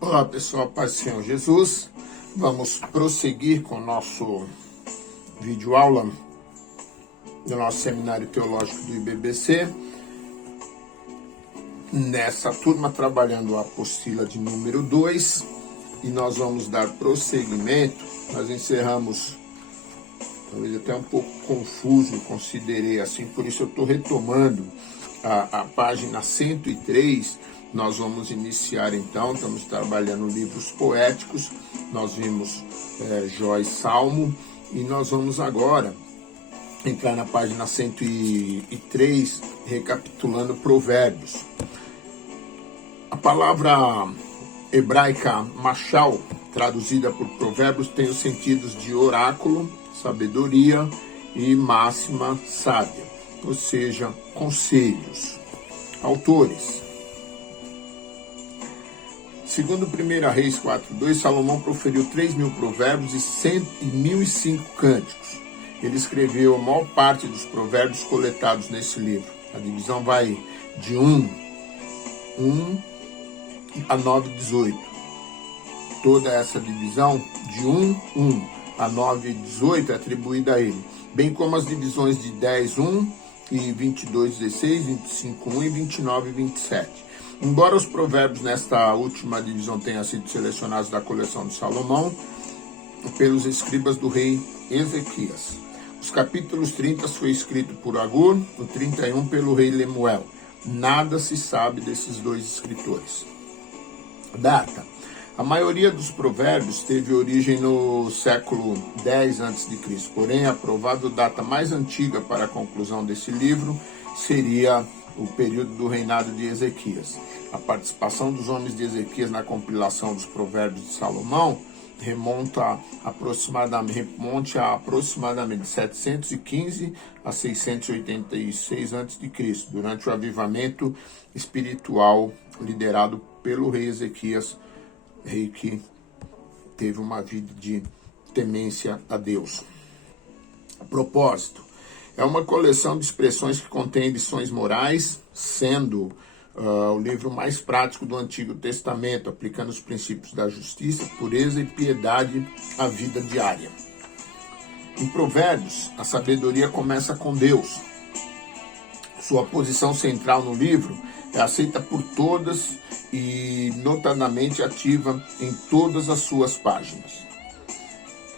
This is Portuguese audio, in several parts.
Olá pessoal, paz do Senhor Jesus. Vamos prosseguir com o nosso vídeo aula do nosso Seminário Teológico do IBBC. Nessa turma trabalhando a apostila de número 2 e nós vamos dar prosseguimento. Nós encerramos, talvez até um pouco confuso, considerei assim, por isso eu estou retomando a página 103. Nós vamos iniciar então, estamos trabalhando livros poéticos, nós vimos Jó e Salmo, e nós vamos agora entrar na página 103, recapitulando Provérbios. A palavra hebraica machal, traduzida por Provérbios, tem os sentidos de oráculo, sabedoria e máxima sábia, ou seja, conselhos. Autores: segundo 1 Reis 4:2, Salomão proferiu 3.000 provérbios e 1.005 cânticos. Ele escreveu a maior parte dos provérbios coletados nesse livro. A divisão vai de 1 a 9:18. Toda essa divisão de 1 a 9:18 é atribuída a ele, bem como as divisões de 10:1 e 22:16, 25:1 e 29:27. Embora os provérbios nesta última divisão tenham sido selecionados da coleção de Salomão pelos escribas do rei Ezequias. Os capítulos 30 foi escrito por Agur, o 31 pelo rei Lemuel. Nada se sabe desses dois escritores. Data: a maioria dos provérbios teve origem no século X a.C., porém a provável data mais antiga para a conclusão desse livro seria o período do reinado de Ezequias. A participação dos homens de Ezequias na compilação dos provérbios de Salomão remonte a aproximadamente 715 a 686 a.C., durante o avivamento espiritual liderado pelo rei Ezequias, rei que teve uma vida de temência a Deus. A propósito: é uma coleção de expressões que contém lições morais, sendo o livro mais prático do Antigo Testamento, aplicando os princípios da justiça, pureza e piedade à vida diária. Em Provérbios, a sabedoria começa com Deus. Sua posição central no livro é aceita por todas e notadamente ativa em todas as suas páginas.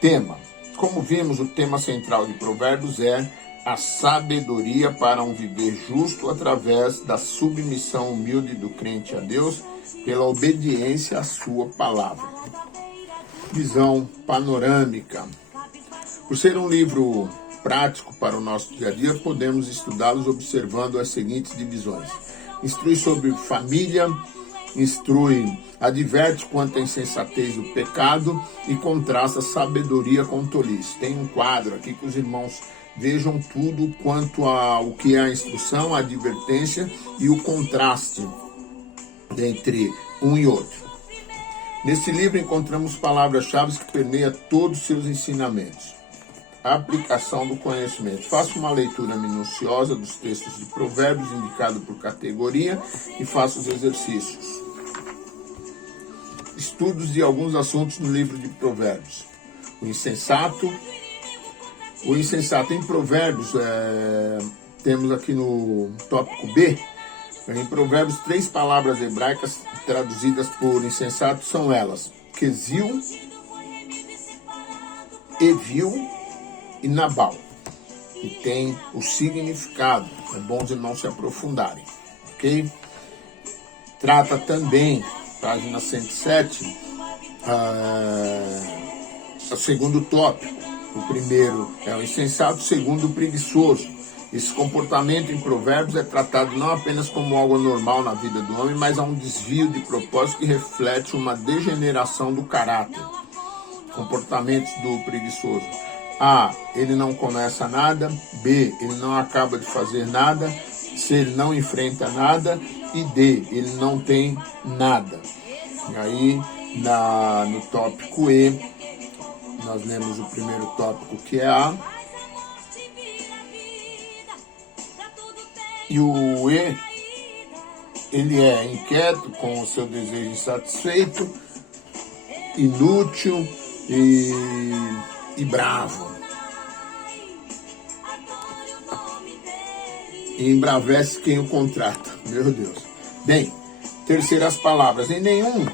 Tema: como vimos, o tema central de Provérbios é a sabedoria para um viver justo através da submissão humilde do crente a Deus pela obediência à sua palavra. Visão panorâmica: por ser um livro prático para o nosso dia a dia, podemos estudá-los observando as seguintes divisões. Instrui sobre família, adverte quanto à insensatez do pecado e contrasta sabedoria com tolice. Tem um quadro aqui que os irmãos vejam tudo quanto ao que é a instrução, a advertência e o contraste entre um e outro. Nesse livro encontramos palavras-chave que permeiam todos os seus ensinamentos. A aplicação do conhecimento. Faça uma leitura minuciosa dos textos de Provérbios, indicado por categoria, e faça os exercícios. Estudos de alguns assuntos no livro de Provérbios. O insensato em Provérbios, temos aqui no tópico B, em Provérbios, 3 palavras hebraicas traduzidas por insensato são elas: Quesil, Evil e Nabal. E tem o significado, é bom os irmãos se aprofundarem, ok? Trata também, página 107, o segundo tópico. O primeiro é o insensato, o segundo o preguiçoso. Esse comportamento em Provérbios é tratado não apenas como algo normal na vida do homem, mas há um desvio de propósito que reflete uma degeneração do caráter. Comportamentos do preguiçoso: A, ele não começa nada. B, ele não acaba de fazer nada. C, ele não enfrenta nada. E D, ele não tem nada. E aí, no tópico E, nós lemos o primeiro tópico, que é A. E o E, ele é inquieto, com o seu desejo insatisfeito, inútil e bravo. E embravece quem o contrata. Meu Deus. Bem, terceiras palavras. Em nenhum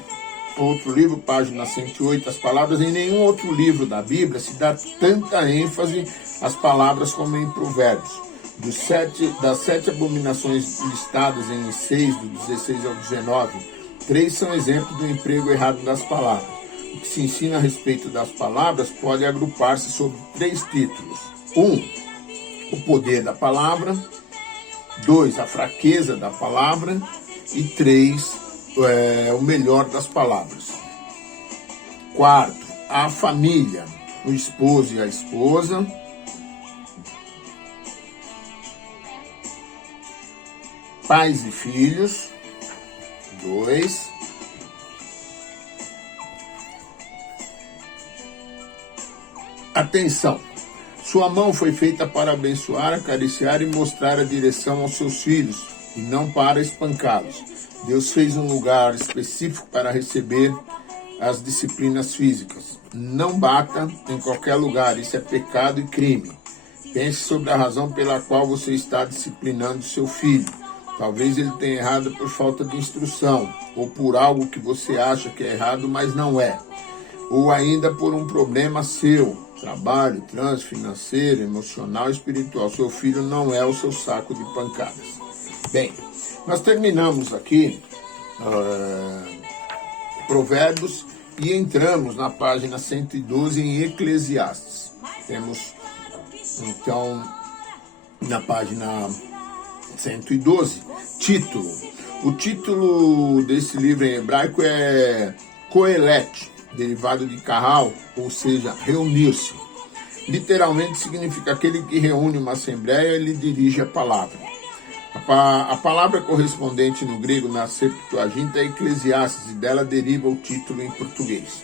outro livro, página 108, as palavras, em nenhum outro livro da Bíblia se dá tanta ênfase às palavras como em Provérbios. Das 7 abominações listadas em 6, do 16 ao 19, 3 são exemplos do emprego errado das palavras. O que se ensina a respeito das palavras pode agrupar-se sobre 3 títulos. 1. O poder da palavra. 2. A fraqueza da palavra. E 3. O melhor das palavras. 4. A família. O esposo e a esposa. Pais e filhos. 2. Atenção! Sua mão foi feita para abençoar, acariciar e mostrar a direção aos seus filhos, e não para espancá-los. Deus fez um lugar específico para receber as disciplinas físicas. Não bata em qualquer lugar, isso é pecado e crime. Pense sobre a razão pela qual você está disciplinando seu filho. Talvez ele tenha errado por falta de instrução, ou por algo que você acha que é errado, mas não é. Ou ainda por um problema seu, trabalho, trânsito, financeiro, emocional, espiritual. Seu filho não é o seu saco de pancadas. Bem, nós terminamos aqui Provérbios e entramos na página 112 em Eclesiastes. Temos, então, na página 112, título. O título desse livro em hebraico é Coelet, derivado de Kahal, ou seja, reunir-se. Literalmente significa aquele que reúne uma assembleia e lhe dirige a palavra. A palavra correspondente no grego na Septuaginta é Eclesiastes, e dela deriva o título em português.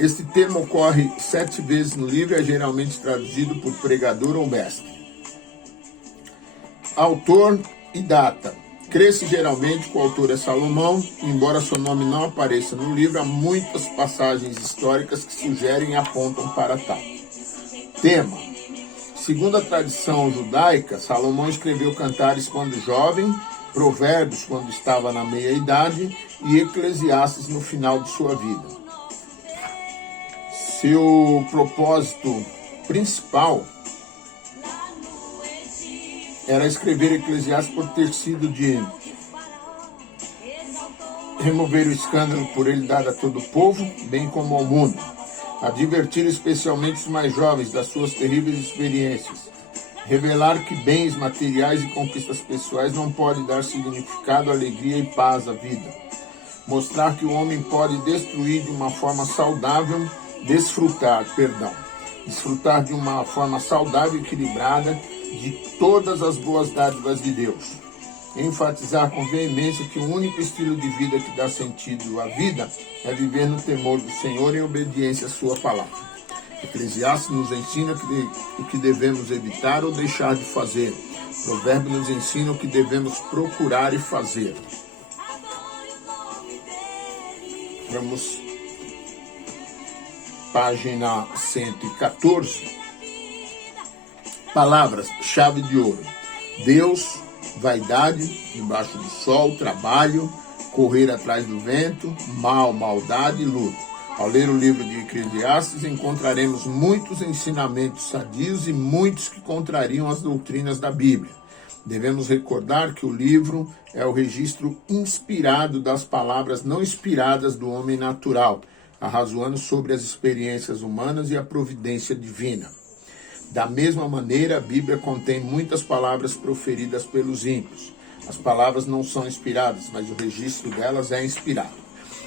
Este termo ocorre 7 vezes no livro e é geralmente traduzido por pregador ou mestre. Autor e data. Crê-se geralmente que o autor é Salomão, embora seu nome não apareça no livro, há muitas passagens históricas que sugerem e apontam para tal. Tema. Segundo a tradição judaica, Salomão escreveu Cantares quando jovem, Provérbios quando estava na meia-idade e Eclesiastes no final de sua vida. Seu propósito principal era escrever Eclesiastes por ter sido de remover o escândalo por ele dado a todo o povo, bem como ao mundo. Advertir especialmente os mais jovens das suas terríveis experiências. Revelar que bens materiais e conquistas pessoais não podem dar significado, alegria e paz à vida. Mostrar que o homem pode destruir de uma forma saudável, desfrutar de uma forma saudável e equilibrada de todas as boas dádivas de Deus. Enfatizar com veemência que o único estilo de vida que dá sentido à vida é viver no temor do Senhor em obediência à sua palavra. Eclesiastes nos ensina o que devemos evitar ou deixar de fazer. Provérbios nos ensina o que devemos procurar e fazer. Vamos, página 114. Palavras, chave de ouro. Deus, vaidade, debaixo do sol, trabalho, correr atrás do vento, maldade e luto. Ao ler o livro de Eclesiastes, encontraremos muitos ensinamentos sadios e muitos que contrariam as doutrinas da Bíblia. Devemos recordar que o livro é o registro inspirado das palavras não inspiradas do homem natural, arrazoando sobre as experiências humanas e a providência divina. Da mesma maneira, a Bíblia contém muitas palavras proferidas pelos ímpios. As palavras não são inspiradas, mas o registro delas é inspirado.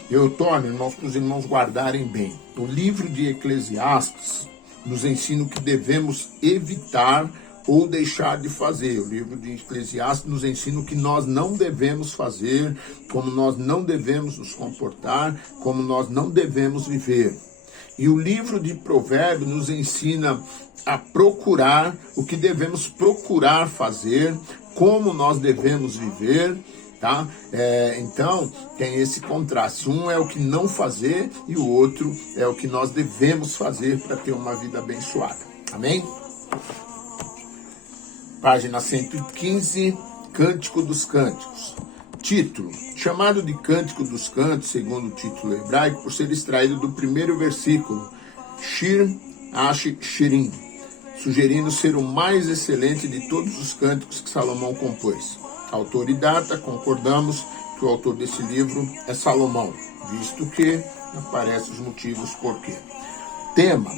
Eu torno, irmãos, para os irmãos guardarem bem. O livro de Eclesiastes nos ensina o que devemos evitar ou deixar de fazer. O livro de Eclesiastes nos ensina o que nós não devemos fazer, como nós não devemos nos comportar, como nós não devemos viver. E o livro de Provérbios nos ensina a procurar o que devemos procurar fazer, como nós devemos viver tá? Então, tem esse contraste. Um é o que não fazer e o outro é o que nós devemos fazer para ter uma vida abençoada. Amém? Página 115, Cântico dos Cânticos. Título: chamado de Cântico dos Cantos, segundo o título hebraico, por ser extraído do primeiro versículo, Shir Shirim, sugerindo ser o mais excelente de todos os cânticos que Salomão compôs. Autor e data, concordamos que o autor desse livro é Salomão, visto que aparecem os motivos por quê. Tema: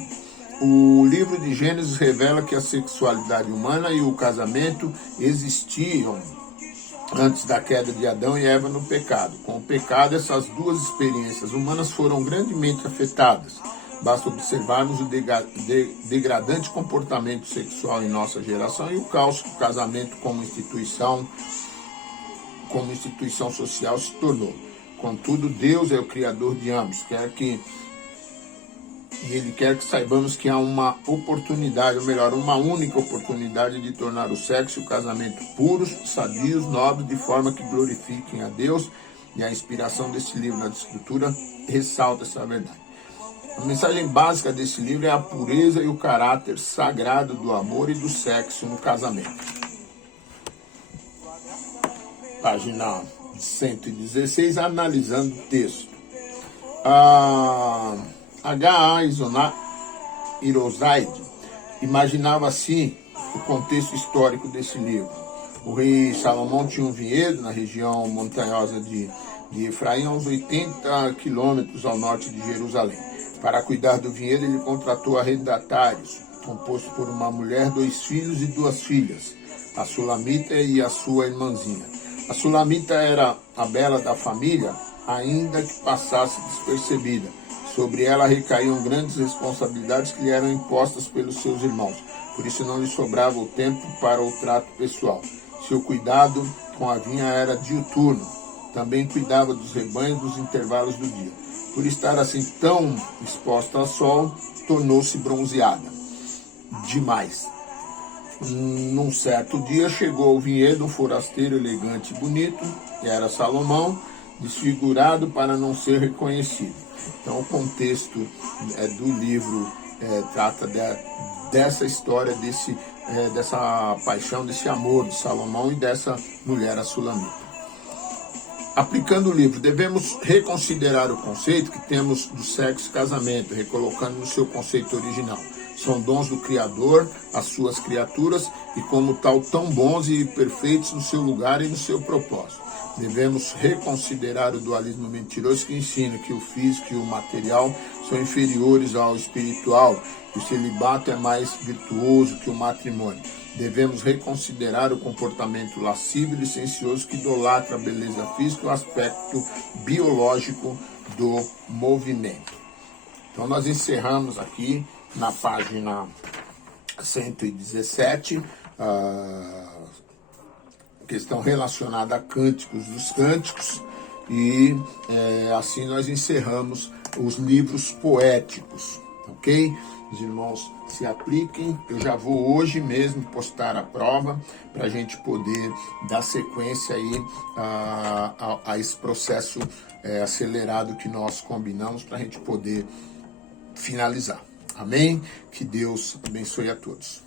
o livro de Gênesis revela que a sexualidade humana e o casamento existiam antes da queda de Adão e Eva no pecado. Com o pecado, essas duas experiências humanas foram grandemente afetadas. Basta observarmos o degradante comportamento sexual em nossa geração e o caos que o casamento como instituição social se tornou. Contudo, Deus é o Criador de ambos. Ele quer que saibamos que há uma oportunidade, ou melhor, uma única oportunidade de tornar o sexo e o casamento puros, sadios, nobres, de forma que glorifiquem a Deus. E a inspiração desse livro na Escritura ressalta essa verdade. A mensagem básica desse livro é a pureza e o caráter sagrado do amor e do sexo no casamento. Página 116, analisando o texto. H.A. Iroside imaginava assim o contexto histórico desse livro. O rei Salomão tinha um vinhedo na região montanhosa de Efraim, a uns 80 quilômetros ao norte de Jerusalém. Para cuidar do vinhedo, ele contratou arrendatários, composto por uma mulher, 2 filhos e 2 filhas, a Sulamita e a sua irmãzinha. A Sulamita era a bela da família, ainda que passasse despercebida. Sobre ela recaíam grandes responsabilidades que lhe eram impostas pelos seus irmãos. Por isso não lhe sobrava o tempo para o trato pessoal. Seu cuidado com a vinha era diuturno. Também cuidava dos rebanhos nos intervalos do dia. Por estar assim tão exposta ao sol, tornou-se bronzeada demais. Num certo dia chegou ao vinhedo um forasteiro elegante e bonito, que era Salomão, desfigurado para não ser reconhecido. Então o contexto do livro trata dessa história, dessa paixão, desse amor de Salomão e dessa mulher, a Sulamita. Aplicando o livro, devemos reconsiderar o conceito que temos do sexo e casamento, recolocando no seu conceito original. São dons do Criador, as suas criaturas, e como tal, tão bons e perfeitos no seu lugar e no seu propósito. Devemos reconsiderar o dualismo mentiroso que ensina que o físico e o material são inferiores ao espiritual, que o celibato é mais virtuoso que o matrimônio. Devemos reconsiderar o comportamento lascivo e licencioso que idolatra a beleza física e o aspecto biológico do movimento. Então nós encerramos aqui na página 117, questão relacionada a cânticos dos cânticos, e assim nós encerramos os livros poéticos, ok? Os irmãos se apliquem. Eu já vou hoje mesmo postar a prova para a gente poder dar sequência aí a esse processo acelerado que nós combinamos para a gente poder finalizar. Amém? Que Deus abençoe a todos.